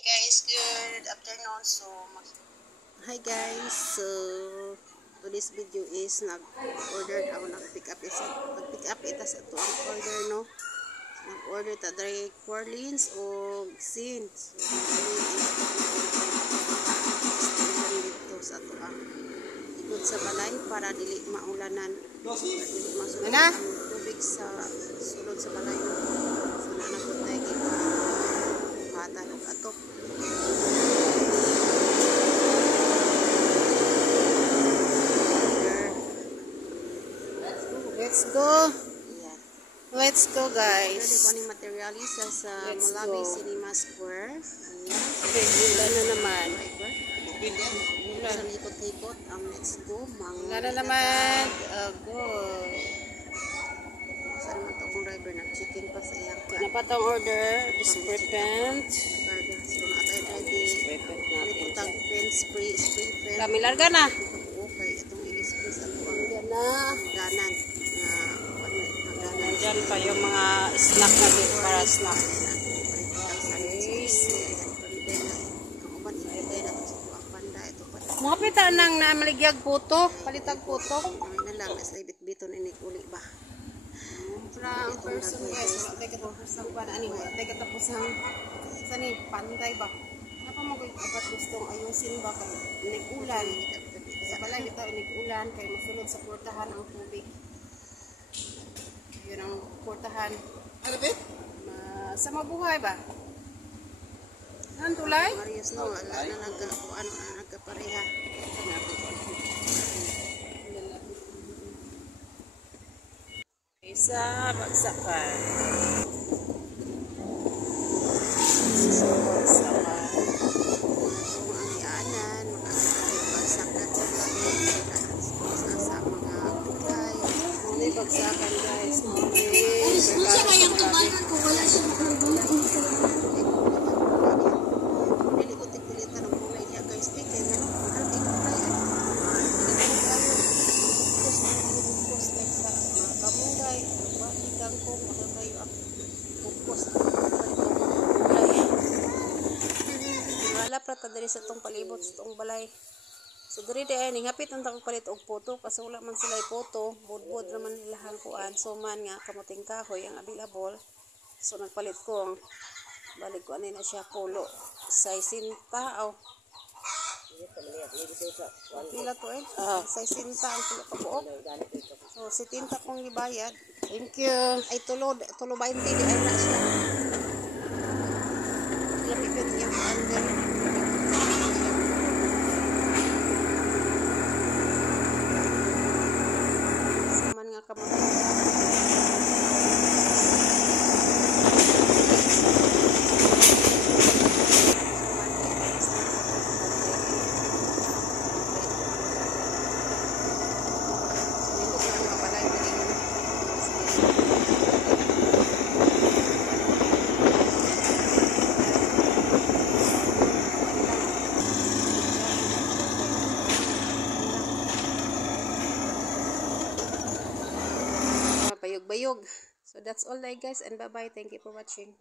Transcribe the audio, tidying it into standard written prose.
guys, good afternoon. Hi guys, so today's video is nag-order ako, nag-pick up ita sa ito ang order, no. So, nag-order ta dry Quarlins o sin. So dito sa ito ang ikot sa balay para dili maulanan, dili masulod ang tubig sa sulod sa balay, no. So nanapod tayo hatan og atok. Let's go guys. Ito po ni materialisa sa Malawi Cinema Square. Ayan. Ano naman? Sa likot-likot ang let's go. Ano naman? Go. Saan naman ito kung driver na chicken pa sa iyang kan. Napatang order. Spray paint. So naatay tayo di putang paint spray paint. Kami larga na. Okay, itong i-spray sa ito ang ganan. Nandyan pa yung mga snack natin para snack. Mga pita nang namaligyag puto, palitag puto. Ay na lang, nasa ibit-biton inig uli ba? Ang person guys, matay katapos ang pananiwa, matay katapos ang sani, pantay ba? Napa mag-ibat gustong ayusin ba kay inig-ulan? Sa balay ito inig-ulan, kay masulod sa portahan ang tubig. Yun ang portahan. Ano ba? Sa mabuhay ba? Ang tulay? Marius no, nagkapareha. Isa bagsakan. Kung ang ianan, bagsakan sa mga kulay. Hindi bagsakan guys. Gusto na yung tumanan kung wala siya makalagulong. Pilit-pilit ang kulay niya guys. Tingnan na. Ang kulay. Bukos like sa mga kamunggay. Bakitang ko makakayo ang bukos. Wala prata dari sa itong palibot sa itong balay. So diri ay ningapit ang palit og photo kasi wala man sila photo, budbud naman ilahang kuan. So man nga kamuting kahoy ang available. So nagpalit ko ang balik ko ani na siya polo size 60 aw. Pila to eh? Size 60 ang pulo ka buok. So 70 kong gibayad. Thank you. Ay tulo 20 di ay na siya. Lapipit niya ko under. Bayog. So that's all guys, and bye bye. Thank you for watching.